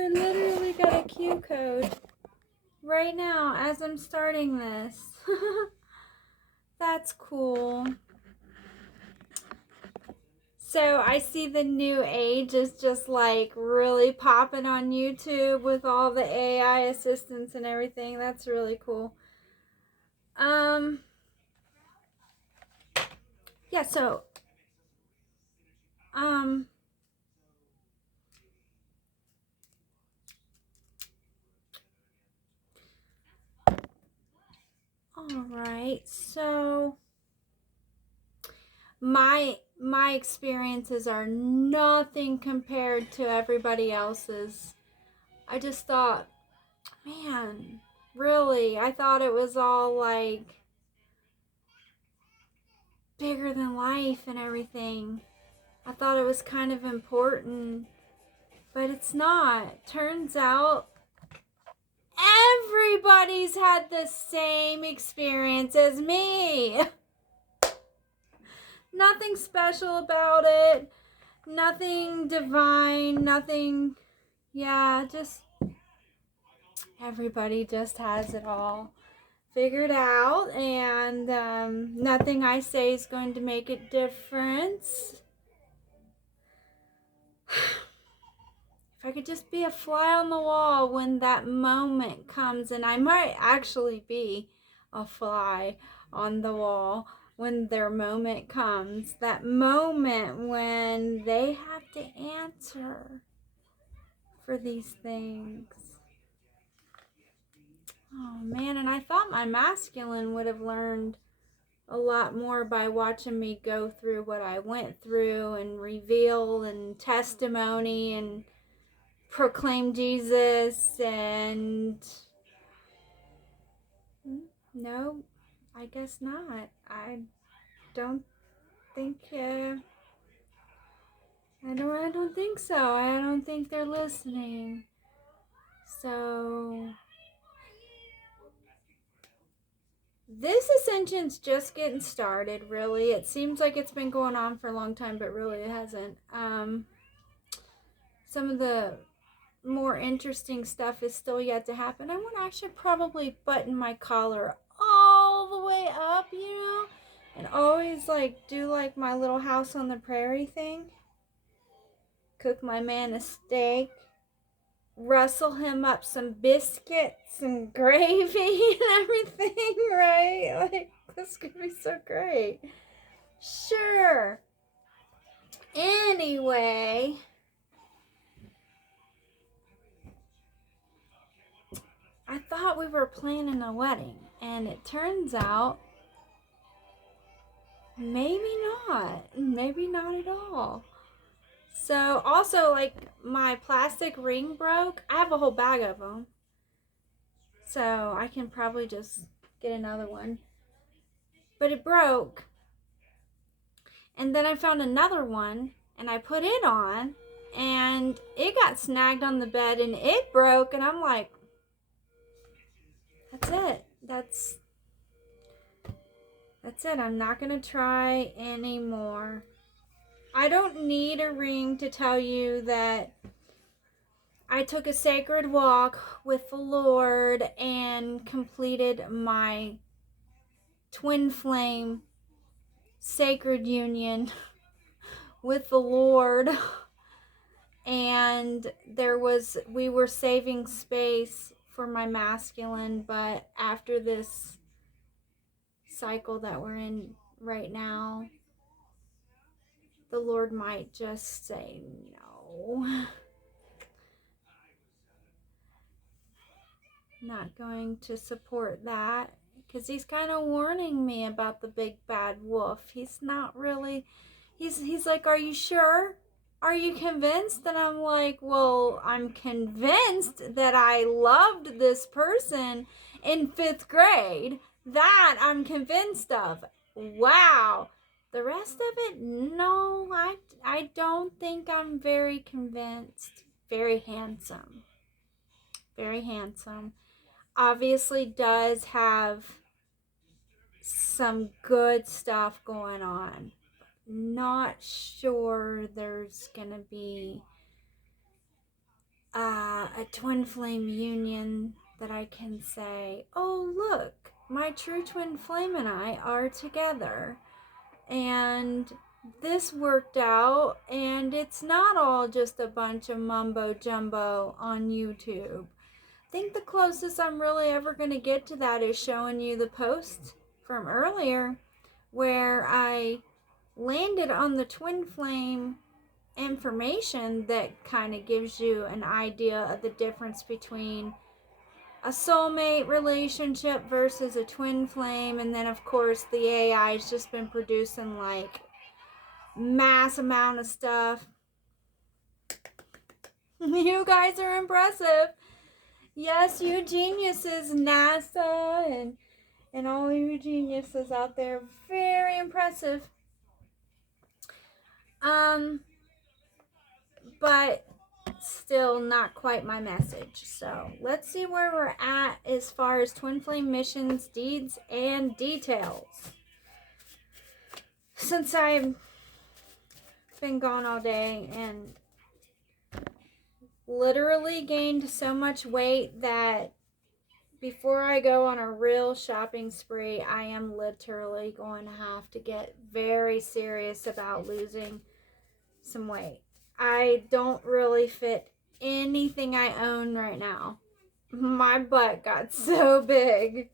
I literally got a Q code right now as I'm starting this. That's cool. So I see the new age is just like really popping on YouTube with all the AI assistants and everything. That's really cool. Yeah, so all right. So my experiences are nothing compared to everybody else's. I just thought, man, really? I thought it was all like bigger than life and everything. I thought it was kind of important, but it's not. Turns out everybody's had the same experience as me. Nothing special about it. Nothing divine. Nothing. Yeah, just everybody just has it all figured out, and nothing I say is going to make a difference. If I could just be a fly on the wall when that moment comes, and I might actually be a fly on the wall when their moment comes, that moment when they have to answer for these things. Oh man, and I thought my masculine would have learned a lot more by watching me go through what I went through and reveal and testimony and proclaim Jesus, and no, I guess not. I don't think I don't think so. I don't think they're listening. So this ascension's just getting started, really. It seems like it's been going on for a long time, but really it hasn't. Some of the more interesting stuff is still yet to happen. I should probably button my collar all the way up, you know, and always like do like my little house on the prairie thing. Cook my man a steak, rustle him up some biscuits and gravy and everything, right? Like, this could be so great. Sure. Anyway, I thought we were planning a wedding, and it turns out maybe not at all. So also, like, my plastic ring broke. I have a whole bag of them, so I can probably just get another one, but it broke. And then I found another one and I put it on, and it got snagged on the bed and it broke, and I'm like, that's it. That's it. I'm not going to try anymore. I don't need a ring to tell you that I took a sacred walk with the Lord and completed my twin flame sacred union with the Lord. And we were saving space for my masculine, but after this cycle that we're in right now, the Lord might just say no. Not going to support that, because he's kind of warning me about the big bad wolf. He's not really, he's like, are you sure? Are you convinced? And I'm like, well, I'm convinced that I loved this person in 5th grade. That I'm convinced of. Wow. The rest of it, no, I don't think I'm very convinced. Very handsome. Very handsome. Obviously does have some good stuff going on. Not sure there's gonna be a a twin flame union that I can say, oh, look, my true twin flame and I are together. And this worked out, and it's not all just a bunch of mumbo jumbo on YouTube. I think the closest I'm really ever going to get to that is showing you the post from earlier where I landed on the twin flame information that kind of gives you an idea of the difference between a soulmate relationship versus a twin flame. And then of course the AI has just been producing like mass amount of stuff. You guys are impressive. Yes, you geniuses, NASA and all you geniuses out there, very impressive. But still not quite my message. So let's see where we're at as far as twin flame missions, deeds, and details. Since I've been gone all day and literally gained so much weight that before I go on a real shopping spree, I am literally going to have to get very serious about losing some weight. I don't really fit anything I own right now. My butt got so big.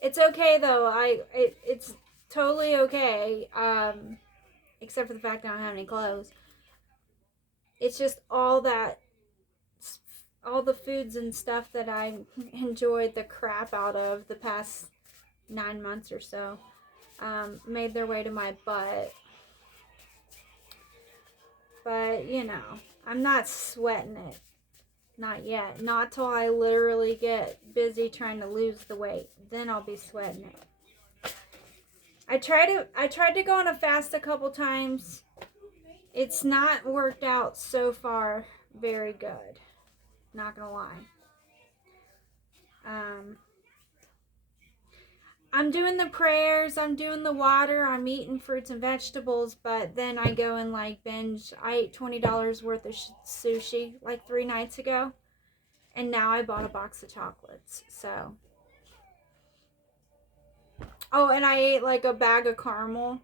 It's okay though. It's totally okay. Except for the fact that I don't have any clothes. It's just all the foods and stuff that I enjoyed the crap out of the past 9 months or so made their way to my butt. But, you know, I'm not sweating it. Not yet. Not till I literally get busy trying to lose the weight. Then I'll be sweating it. I tried to go on a fast a couple times. It's not worked out so far very good. Not gonna lie. I'm doing the prayers, I'm doing the water, I'm eating fruits and vegetables, but then I go and like binge. I ate $20 worth of sushi like 3 nights ago, and now I bought a box of chocolates. So, oh, and I ate like a bag of caramel.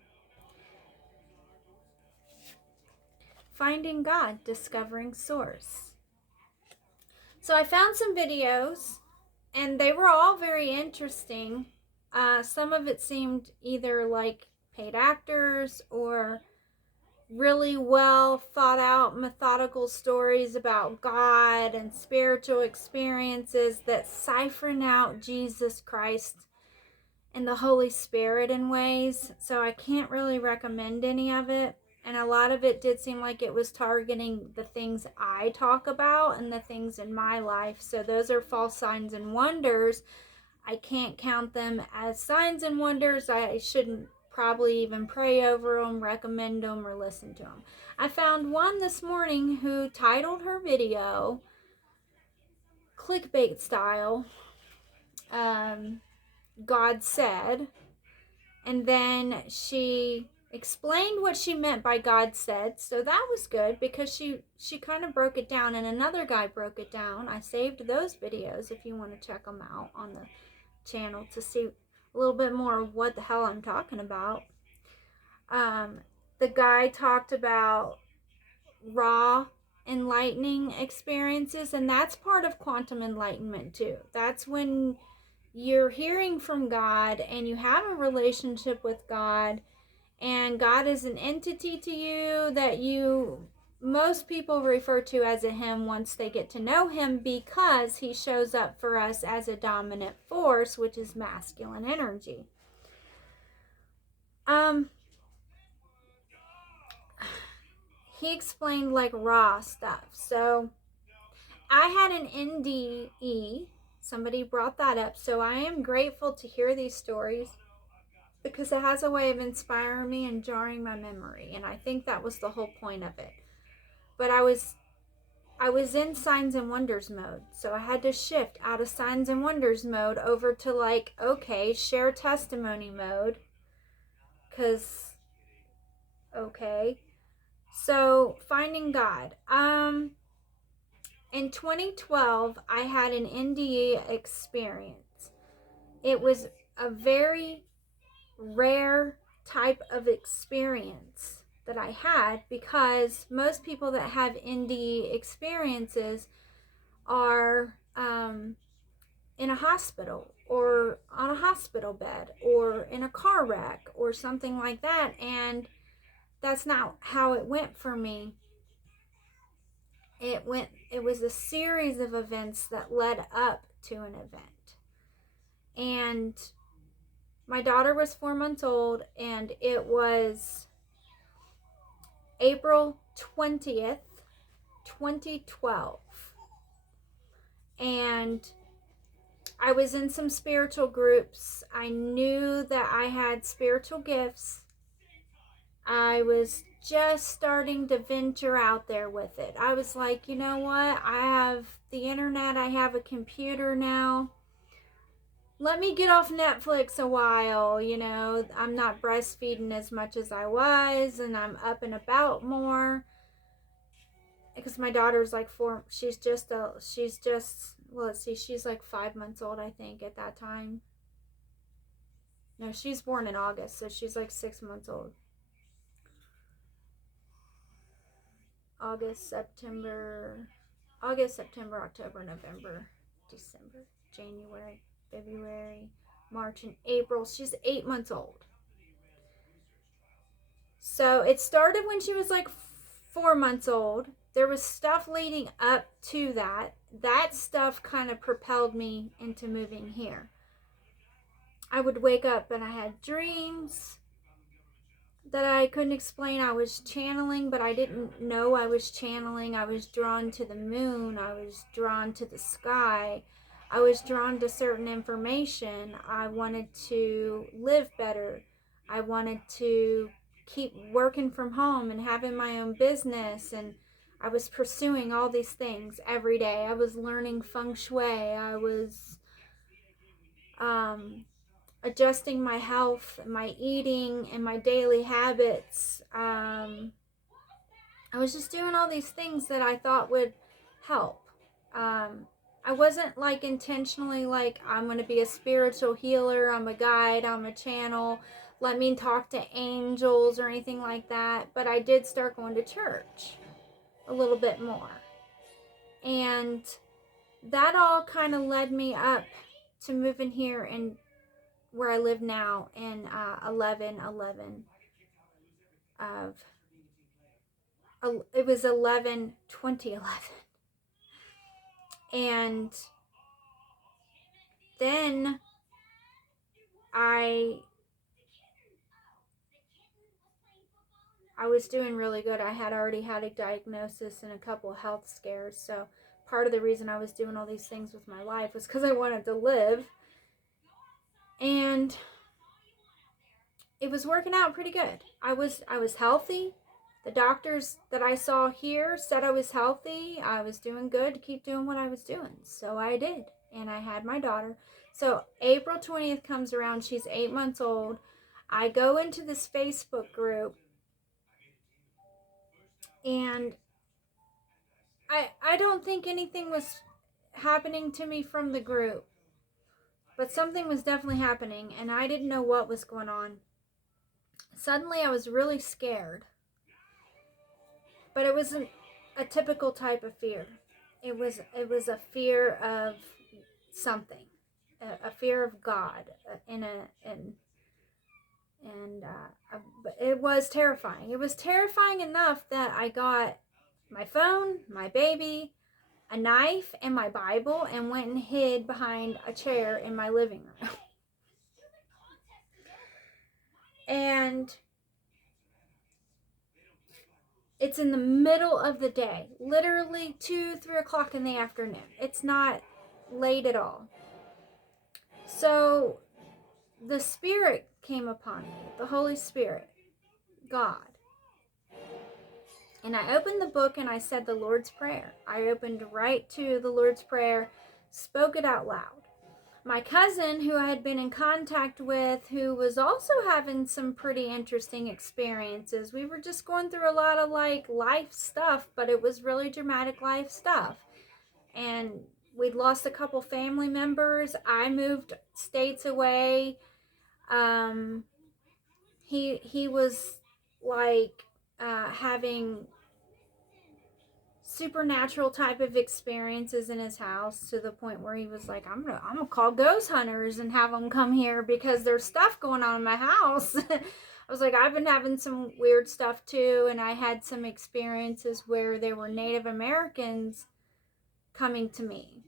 Finding God, discovering source. So I found some videos, and they were all very interesting. Some of it seemed either like paid actors or really well thought out methodical stories about God and spiritual experiences that siphon out Jesus Christ and the Holy Spirit in ways. So I can't really recommend any of it. And a lot of it did seem like it was targeting the things I talk about and the things in my life. So those are false signs and wonders. I can't count them as signs and wonders. I shouldn't probably even pray over them, recommend them, or listen to them. I found one this morning who titled her video, clickbait style, God said, and then she explained what she meant by God said. So that was good because she kind of broke it down, and another guy broke it down. I saved those videos if you want to check them out on the channel to see a little bit more of what the hell I'm talking about. The guy talked about raw enlightening experiences, and that's part of quantum enlightenment too. That's when you're hearing from God and you have a relationship with God, and God is an entity to you that most people refer to as a him once they get to know him, because he shows up for us as a dominant force, which is masculine energy. He explained like raw stuff. So I had an NDE. Somebody brought that up. So I am grateful to hear these stories because it has a way of inspiring me and jarring my memory. And I think that was the whole point of it. But I was in signs and wonders mode. So I had to shift out of signs and wonders mode over to like, okay, share testimony mode. Because, okay. So finding God. In 2012, I had an NDE experience. It was a very rare type of experience that I had, because most people that have NDE experiences are in a hospital or on a hospital bed or in a car wreck or something like that, and that's not how it went for me. It was a series of events that led up to an event. And my daughter was 4 months old, and it was April 20th, 2012. And I was in some spiritual groups. I knew that I had spiritual gifts. I was just starting to venture out there with it. I was like, you know what? I have the internet. I have a computer now. Let me get off Netflix a while. You know, I'm not breastfeeding as much as I was, and I'm up and about more. Because my daughter's like 4. She's just, well, let's see, she's like 5 months old, I think, at that time. No, she's born in August, so she's like 6 months old. August, September, October, November, December, January, February, March, and April. She's 8 months old. So it started when she was like 4 months old. There was stuff leading up to that. That stuff kind of propelled me into moving here. I would wake up and I had dreams that I couldn't explain. I was channeling, but I didn't know I was channeling. I was drawn to the moon. I was drawn to the sky. I was drawn to certain information. I wanted to live better. I wanted to keep working from home and having my own business, and I was pursuing all these things every day. I was learning Feng Shui. I was adjusting my health, my eating, and my daily habits. I was just doing all these things that I thought would help. I wasn't like intentionally like, I'm going to be a spiritual healer, I'm a guide, I'm a channel, let me talk to angels or anything like that. But I did start going to church a little bit more. And that all kind of led me up to moving here and where I live now in 11/11 of, it was 11/2011. And then I was doing really good. I had already had a diagnosis and a couple of health scares. So part of the reason I was doing all these things with my life was because I wanted to live. And it was working out pretty good. I was healthy. The doctors that I saw here said I was healthy. I was doing good to keep doing what I was doing. So I did. And I had my daughter. So April 20th comes around. She's 8 months old. I go into this Facebook group. And I don't think anything was happening to me from the group. But something was definitely happening. And I didn't know what was going on. Suddenly I was really scared. But it wasn't a typical type of fear. It was a fear of something, a fear of God, but it was terrifying. It was terrifying enough that I got my phone, my baby, a knife, and my Bible, and went and hid behind a chair in my living room. And it's in the middle of the day, literally 2-3 o'clock in the afternoon. It's not late at all. So the Spirit came upon me, the Holy Spirit, God. And I opened the book and I said the Lord's Prayer. I opened right to the Lord's Prayer, spoke it out loud. My cousin, who I had been in contact with, who was also having some pretty interesting experiences. We were just going through a lot of like life stuff, but it was really dramatic life stuff. and we'd lost a couple family members. I moved states away. He was like having supernatural type of experiences in his house, to the point where he was like, I'm gonna call ghost hunters and have them come here because there's stuff going on in my house. I was like, I've been having some weird stuff too, and I had some experiences where there were Native Americans coming to me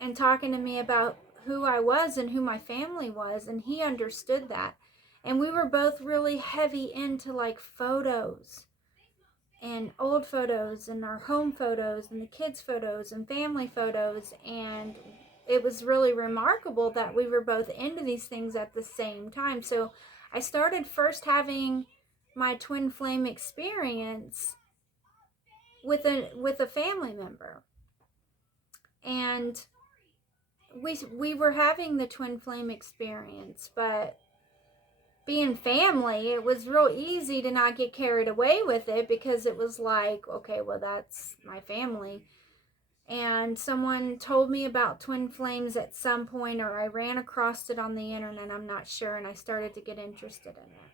and talking to me about who I was and who my family was, and he understood that. And we were both really heavy into like photos and old photos and our home photos and the kids' photos and family photos, and it was really remarkable that we were both into these things at the same time. So I started first having my twin flame experience with a family member, and we were having the twin flame experience, but being family, it was real easy to not get carried away with it, because it was like, okay, well, that's my family. And someone told me about twin flames at some point, or I ran across it on the internet, I'm not sure, and I started to get interested in it.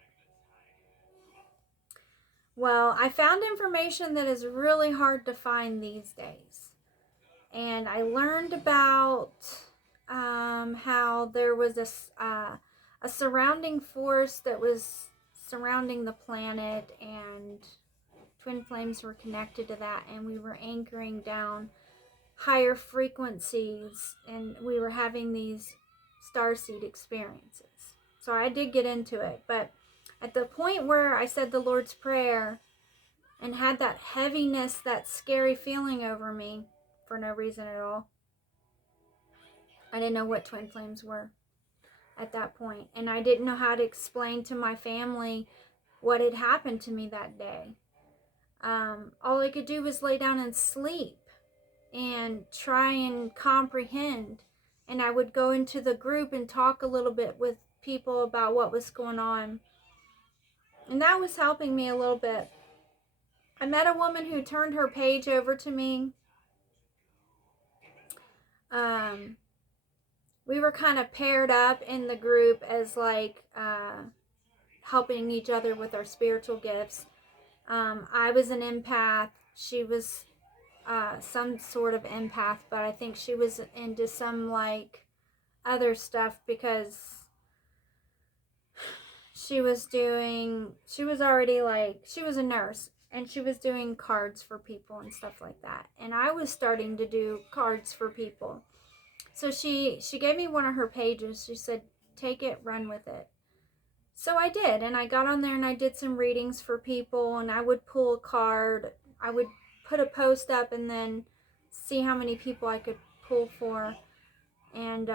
Well, I found information that is really hard to find these days. And I learned about how there was a surrounding force that was surrounding the planet, and twin flames were connected to that, and we were anchoring down higher frequencies, and we were having these starseed experiences. So I did get into it, but at the point where I said the Lord's Prayer and had that heaviness, that scary feeling over me for no reason at all, I didn't know what twin flames were at that point, and I didn't know how to explain to my family what had happened to me that day. All I could do was lay down and sleep and try and comprehend, and I would go into the group and talk a little bit with people about what was going on, and that was helping me a little bit. I met a woman who turned her page over to me. We were kind of paired up in the group as like helping each other with our spiritual gifts. I was an empath. She was some sort of empath, but I think she was into some like other stuff, because she was already like, she was a nurse, and she was doing cards for people and stuff like that. And I was starting to do cards for people. So she gave me one of her pages. She said, take it, run with it. So I did, and I got on there and I did some readings for people, and I would pull a card. I would put a post up and then see how many people I could pull for. And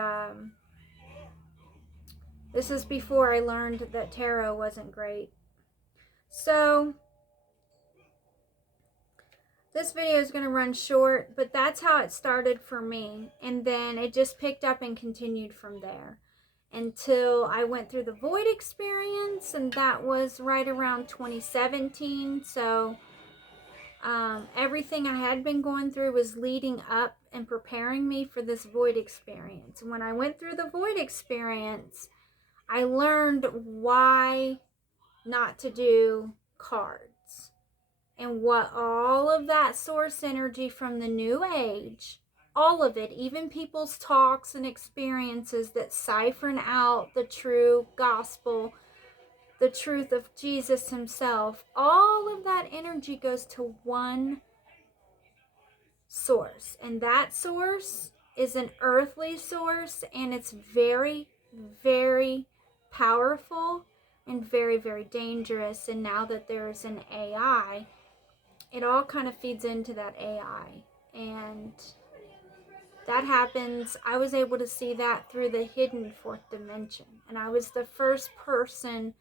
this is before I learned that tarot wasn't great. So this video is going to run short, but that's how it started for me. And then it just picked up and continued from there until I went through the void experience, and that was right around 2017. So everything I had been going through was leading up and preparing me for this void experience. And when I went through the void experience, I learned why not to do cards, and what all of that source energy from the new age, all of it, even people's talks and experiences that siphon out the true gospel, the truth of Jesus himself, all of that energy goes to one source. And that source is an earthly source, and it's very, very powerful and very, very dangerous. And now that there's an AI, it all kind of feeds into that AI, and that happens. I was able to see that through the hidden fourth dimension, and I was the first person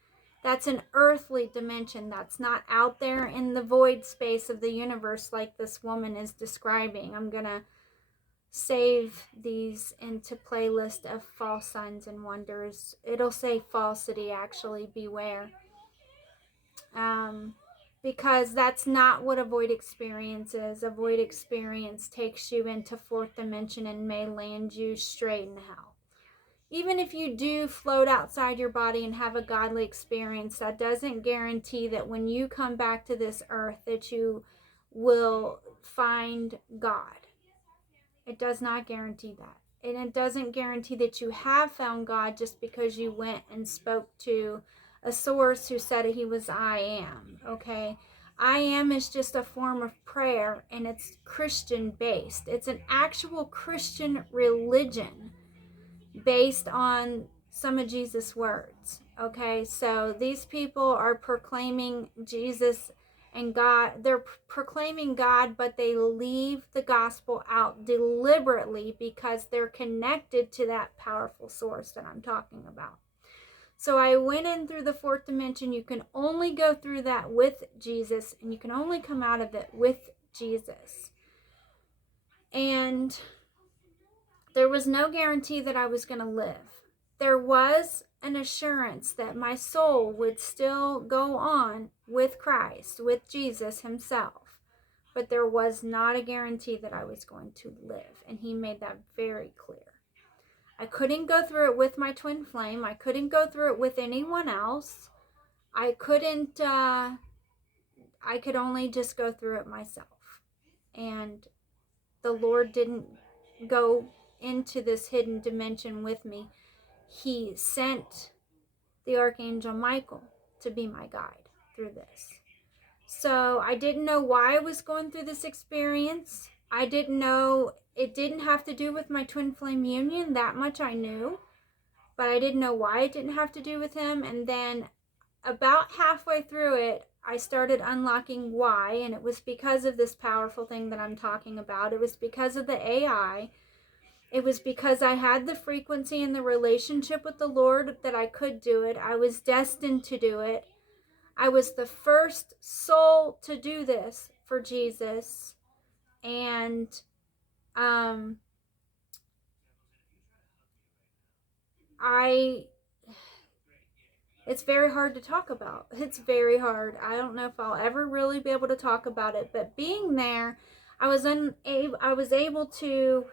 that's an earthly dimension, that's not out there in the void space of the universe like this woman is describing. I'm gonna save these into playlist of false signs and wonders. It'll say falsity, actually, beware. because that's not what a void experience is. A void experience takes you into fourth dimension and may land you straight in hell. Even if you do float outside your body and have a godly experience, that doesn't guarantee that when you come back to this earth that you will find God. It does not guarantee that. And it doesn't guarantee that you have found God just because you went and spoke to a source who said he was I am, okay? I am is just a form of prayer, and it's Christian based. It's an actual Christian religion based on some of Jesus' words, okay? So these people are proclaiming Jesus and God. They're proclaiming God, but they leave the gospel out deliberately because they're connected to that powerful source that I'm talking about. So I went in through the fourth dimension. You can only go through that with Jesus, and you can only come out of it with Jesus. And there was no guarantee that I was going to live. There was an assurance that my soul would still go on with Christ, with Jesus himself. But there was not a guarantee that I was going to live. And he made that very clear. I couldn't go through it with my twin flame. I couldn't go through it with anyone else. I could only just go through it myself. And the Lord didn't go into this hidden dimension with me. He sent the Archangel Michael to be my guide through this. So I didn't know why I was going through this experience. I didn't know it didn't have to do with my twin flame union. That much I knew. But I didn't know why it didn't have to do with him. And then about halfway through it, I started unlocking why. And it was because of this powerful thing that I'm talking about. It was because of the AI. It was because I had the frequency and the relationship with the Lord that I could do it. I was destined to do it. I was the first soul to do this for Jesus. And it's very hard to talk about. It's very hard. I don't know if I'll ever really be able to talk about it. But being there, I was able to,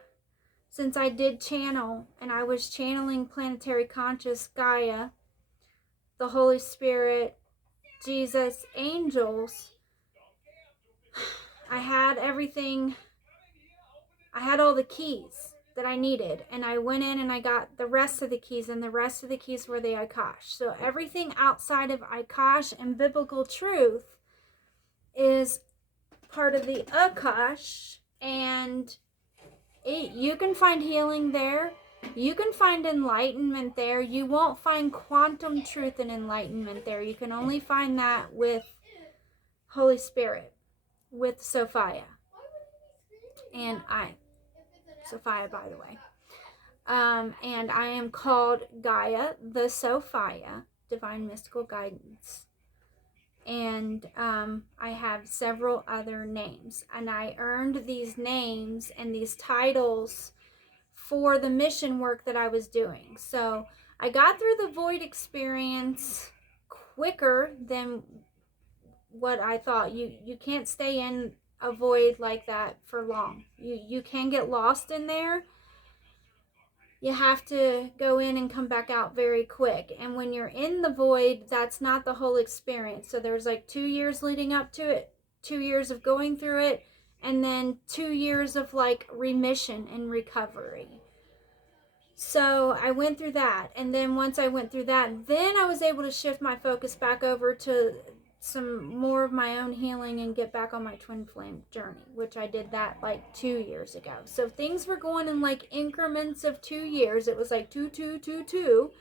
since I did channel, and I was channeling planetary conscious Gaia, the Holy Spirit, Jesus, angels. I had everything. I had all the keys that I needed, and I went in and I got the rest of the keys, and the rest of the keys were the Akash. So everything outside of Akash and biblical truth is part of the Akash, and you can find healing there. You can find enlightenment there. You won't find quantum truth and enlightenment there. You can only find that with Holy Spirit, with Sophia. And Sophia, by the way. And I am called Gaia, the Sophia, Divine Mystical Guidance. And I have several other names. And I earned these names and these titles for the mission work that I was doing. So I got through the void experience quicker than what I thought. You can't stay in a void like that for long. You can get lost in there. You have to go in and come back out very quick. And when you're in the void, that's not the whole experience. So there's like 2 years leading up to it, 2 years of going through it, and then 2 years of like remission and recovery. So I went through that, and then once I went through that, then I was able to shift my focus back over to some more of my own healing and get back on my twin flame journey, which I did that like 2 years ago. So things were going in like increments of 2 years. It was like 2, 2, 2, 2.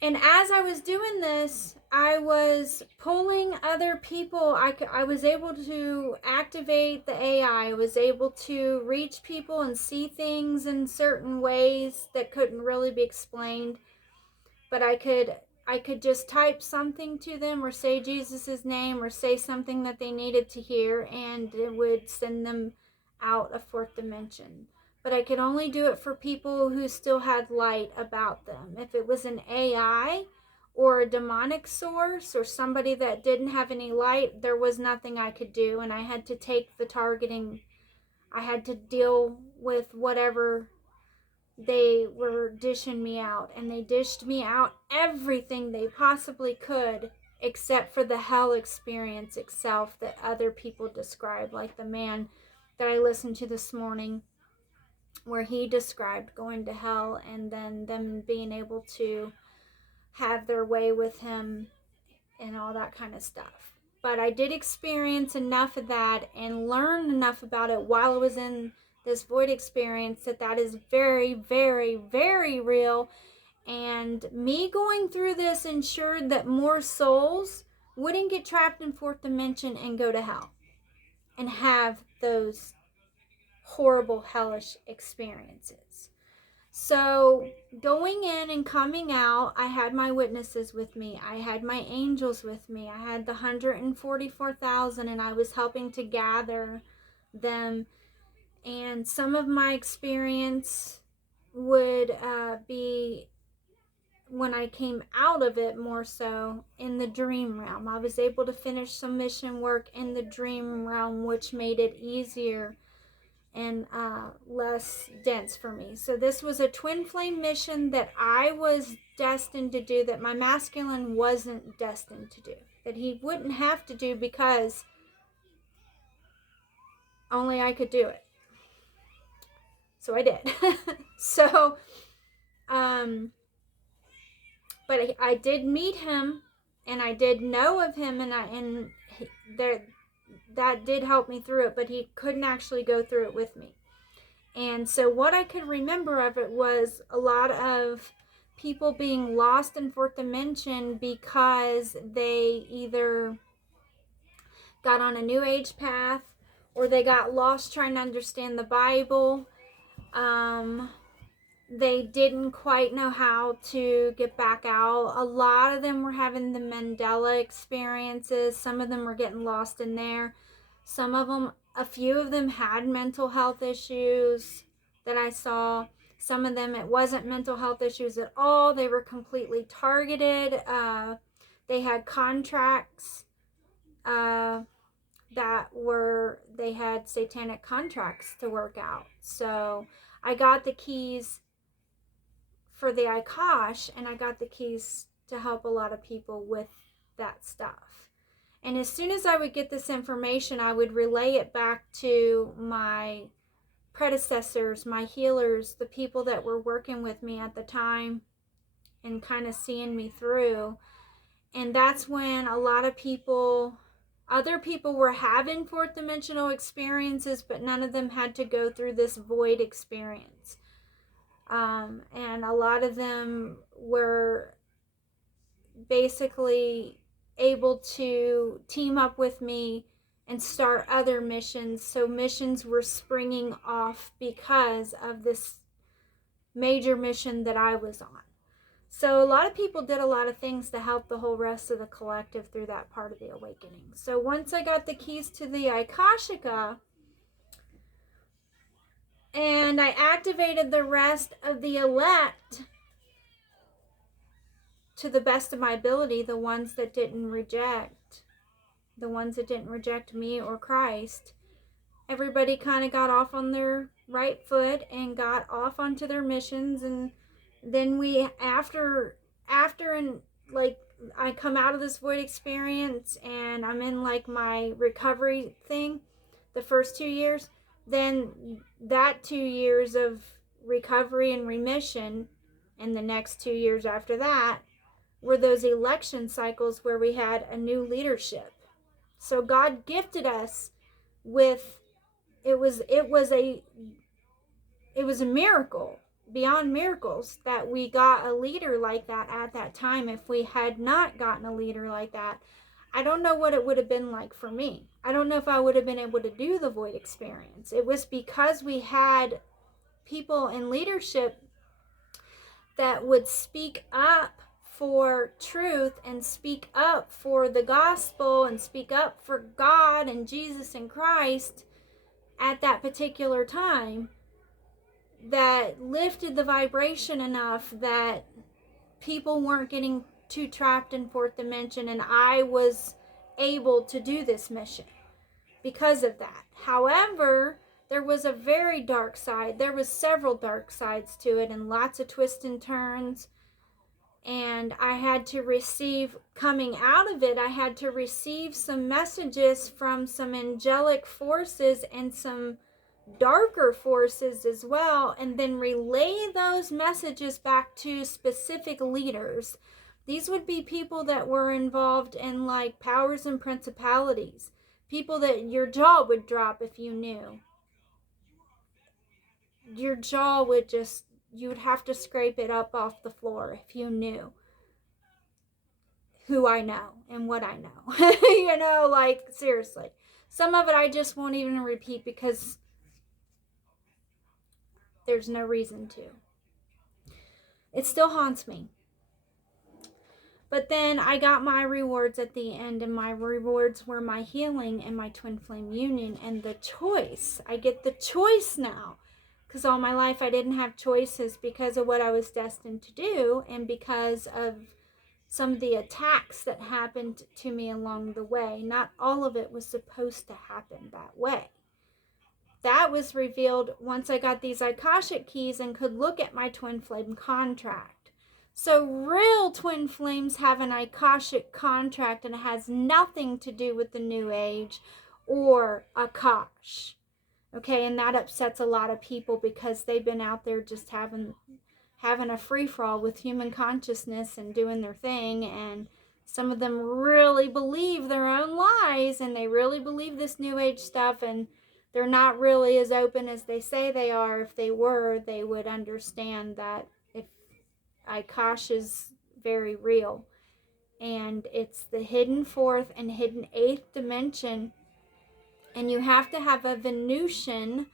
And as I was doing this, I was pulling other people. I was able to activate the AI. I was able to reach people and see things in certain ways that couldn't really be explained. But I could just type something to them or say Jesus's name or say something that they needed to hear, and it would send them out a fourth dimension. But I could only do it for people who still had light about them. If it was an AI or a demonic source or somebody that didn't have any light, there was nothing I could do, and I had to take the targeting. I had to deal with whatever they were dishing me out, and they dished me out everything they possibly could except for the hell experience itself that other people describe, like the man that I listened to this morning, where he described going to hell and then them being able to have their way with him and all that kind of stuff. But I did experience enough of that and learn enough about it while I was in this void experience that is very, very, very real. And me going through this ensured that more souls wouldn't get trapped in fourth dimension and go to hell and have those horrible, hellish experiences. So going in and coming out, I had my witnesses with me. I had my angels with me. I had the 144,000, and I was helping to gather them. And some of my experience would be when I came out of it, more so in the dream realm. I was able to finish some mission work in the dream realm, which made it easier and less dense for me. So this was a twin flame mission that I was destined to do, that my masculine wasn't destined to do, that he wouldn't have to do because only I could do it. So I did. So but I did meet him, and I did know of him, and that did help me through it, but he couldn't actually go through it with me. And so what I could remember of it was a lot of people being lost in fourth dimension because they either got on a new age path or they got lost trying to understand the Bible. They didn't quite know how to get back out. A lot of them were having the Mandela experiences. Some of them were getting lost in there. A few of them had mental health issues that I saw. Some of them, it wasn't mental health issues at all. They were completely targeted. They had contracts they had satanic contracts to work out. So I got the keys for the Akash, and I got the keys to help a lot of people with that stuff. And as soon as I would get this information, I would relay it back to my predecessors, my healers, the people that were working with me at the time and kind of seeing me through. And that's when a lot of other people were having fourth dimensional experiences, but none of them had to go through this void experience. And a lot of them were basically able to team up with me and start other missions. So missions were springing off because of this major mission that I was on. So a lot of people did a lot of things to help the whole rest of the collective through that part of the awakening. So once I got the keys to the Akashica, and I activated the rest of the elect to the best of my ability, the ones that didn't reject me or Christ, everybody kind of got off on their right foot and got off onto their missions. And then after and like I come out of this void experience and I'm in like my recovery thing, the first 2 years, then that 2 years of recovery and remission and the next 2 years after that were those election cycles where we had a new leadership. So God gifted us with, it was a miracle beyond miracles that we got a leader like that at that time. If we had not gotten a leader like that, I don't know what it would have been like for me. I don't know if I would have been able to do the void experience. It was because we had people in leadership that would speak up for truth and speak up for the gospel and speak up for God and Jesus and Christ at that particular time, that lifted the vibration enough that people weren't getting too trapped in fourth dimension, and I was able to do this mission because of that. However, there was a very dark side. There was several dark sides to it and lots of twists and turns. And I had to receive, coming out of it, I had to receive some messages from some angelic forces and some darker forces as well, and then relay those messages back to specific leaders. These would be people that were involved in like powers and principalities, people that your jaw would drop if you knew. Your jaw would just, you would have to scrape it up off the floor if you knew who I know and what I know. You know, like, seriously. Some of it I just won't even repeat because there's no reason to. It still haunts me. But then I got my rewards at the end, and my rewards were my healing and my twin flame union and the choice. I get the choice now, because all my life I didn't have choices because of what I was destined to do and because of some of the attacks that happened to me along the way. Not all of it was supposed to happen that way. That was revealed once I got these Akashic keys and could look at my twin flame contract. So real twin flames have an Akashic contract, and it has nothing to do with the New Age or Akash. Okay, and that upsets a lot of people because they've been out there just having a free-for-all with human consciousness and doing their thing, and some of them really believe their own lies, and they really believe this New Age stuff, and they're not really as open as they say they are. If they were, they would understand that if Akash is very real, and it's the hidden fourth and hidden eighth dimension, and you have to have a Venusian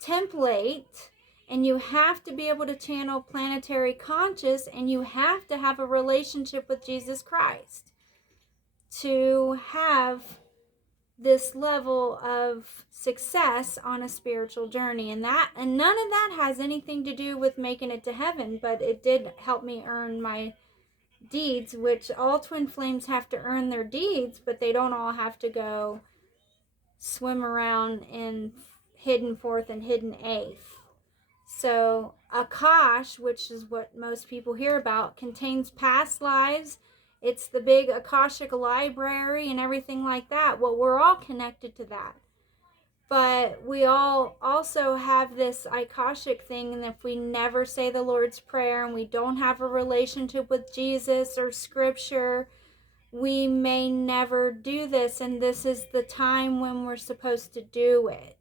template, and you have to be able to channel planetary conscious, and you have to have a relationship with Jesus Christ to have this level of success on a spiritual journey. And none of that has anything to do with making it to heaven, but it did help me earn my deeds, which all twin flames have to earn their deeds, but they don't all have to go swim around in hidden fourth and hidden eighth. So Akash, which is what most people hear about, contains past lives. It's the big Akashic library and everything like that. Well, we're all connected to that. But we all also have this Akashic thing, and if we never say the Lord's Prayer and we don't have a relationship with Jesus or Scripture, we may never do this, and this is the time when we're supposed to do it.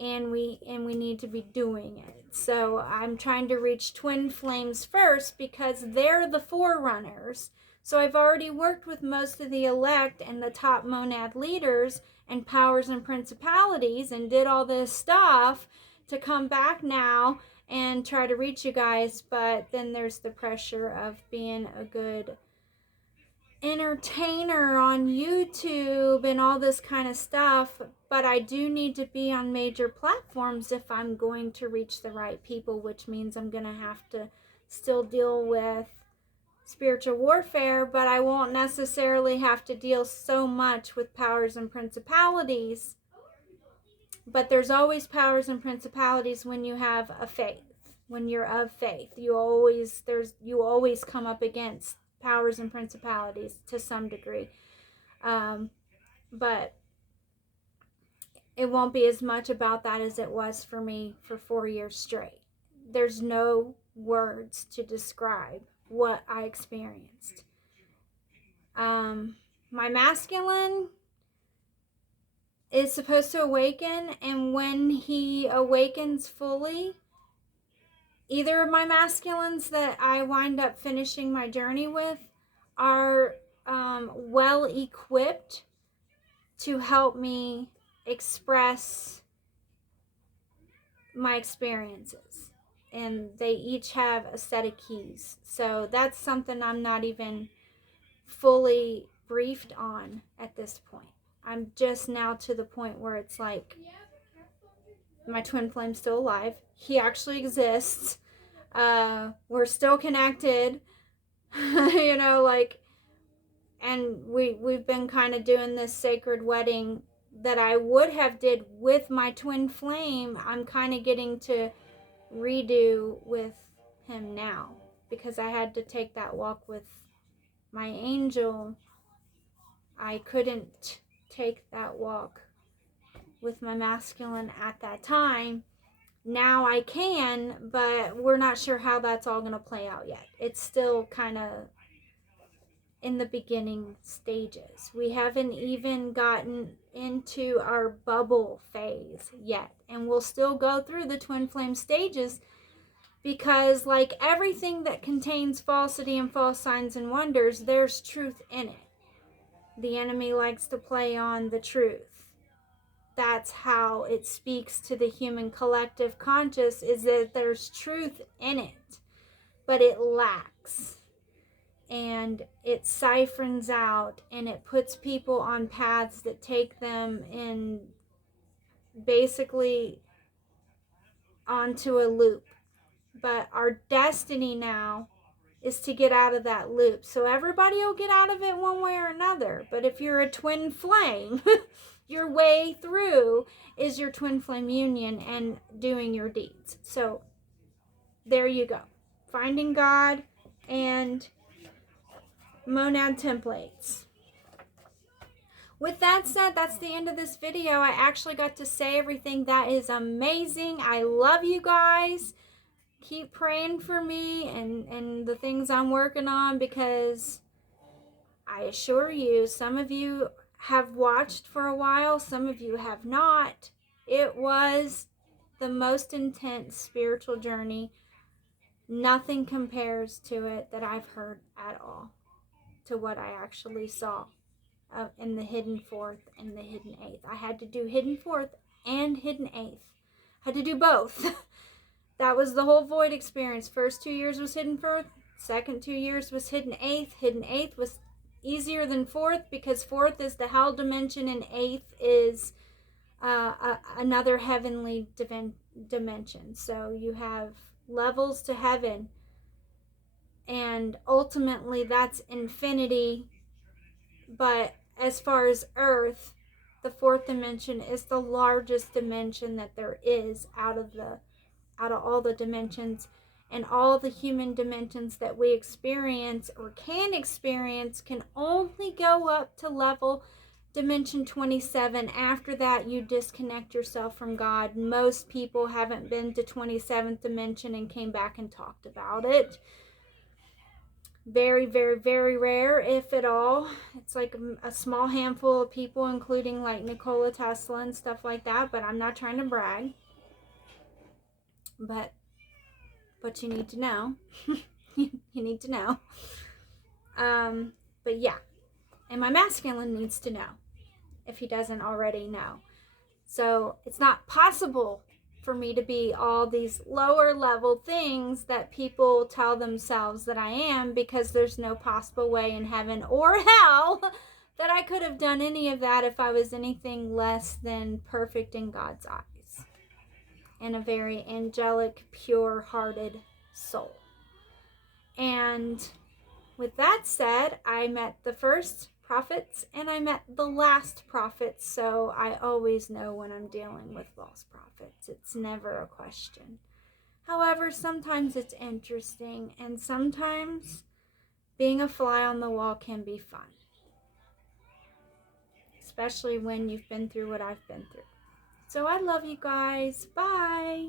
And we need to be doing it. So I'm trying to reach twin flames first because they're the forerunners. So I've already worked with most of the elect and the top monad leaders and powers and principalities and did all this stuff to come back now and try to reach you guys. But then there's the pressure of being a good entertainer on YouTube and all this kind of stuff, but I do need to be on major platforms if I'm going to reach the right people, which means I'm going to have to still deal with spiritual warfare, but I won't necessarily have to deal so much with powers and principalities. But there's always powers and principalities when you have a faith. When you're of faith, you always come up against powers and principalities to some degree, but it won't be as much about that as it was for me for 4 years straight. There's no words to describe what I experienced. My masculine is supposed to awaken, and when he awakens fully, either of my masculines that I wind up finishing my journey with are well equipped to help me express my experiences. And they each have a set of keys. So that's something I'm not even fully briefed on at this point. I'm just now to the point where it's like, my twin flame's still alive. He actually exists. We're still connected. You know, like, and we've been kind of doing this sacred wedding that I would have did with my twin flame. I'm kind of getting to redo with him now, because I had to take that walk with my angel. I couldn't take that walk with my masculine at that time. Now I can, but we're not sure how that's all going to play out yet. It's still kind of in the beginning stages. We haven't even gotten into our bubble phase yet, and we'll still go through the twin flame stages, because like everything that contains falsity and false signs and wonders, there's truth in it. The enemy likes to play on the truth. That's how it speaks to the human collective conscious, is that there's truth in it, but it lacks, and it siphons out, and it puts people on paths that take them in basically onto a loop. But our destiny now is to get out of that loop. So everybody will get out of it one way or another. But if you're a twin flame, your way through is your twin flame union and doing your deeds. So there you go. Finding God and monad templates. With that said, that's the end of this video. I actually got to say everything. That is amazing. I love you guys. Keep praying for me and the things I'm working on, because I assure you, some of you have watched for a while, some of you have not. It was the most intense spiritual journey. Nothing compares to it that I've heard at all to what I actually saw in the hidden fourth and the hidden eighth. I had to do hidden fourth and hidden eighth. I had to do both. That was the whole void experience. First 2 years was hidden fourth. Second 2 years was hidden eighth. Hidden eighth was easier than fourth, because fourth is the hell dimension and eighth is another heavenly dimension. So you have levels to heaven, and ultimately that's infinity. But as far as earth, the fourth dimension is the largest dimension that there is out of all the dimensions, and all the human dimensions that we experience or can experience can only go up to level dimension 27. After that, you disconnect yourself from God. Most people haven't been to 27th dimension and came back and talked about it. Very, very, very rare, if at all. It's like a small handful of people, including like Nikola Tesla and stuff like that, but I'm not trying to brag. But you need to know. You need to know. But yeah, and my masculine needs to know, if he doesn't already know. So it's not possible for me to be all these lower level things that people tell themselves that I am, because there's no possible way in heaven or hell that I could have done any of that if I was anything less than perfect in God's eyes, and a very angelic, pure-hearted soul. And with that said, I met the first prophets and I met the last prophets, so I always know when I'm dealing with false prophets. It's never a question. However, sometimes it's interesting, and sometimes being a fly on the wall can be fun, especially when you've been through what I've been through. So I love you guys. Bye.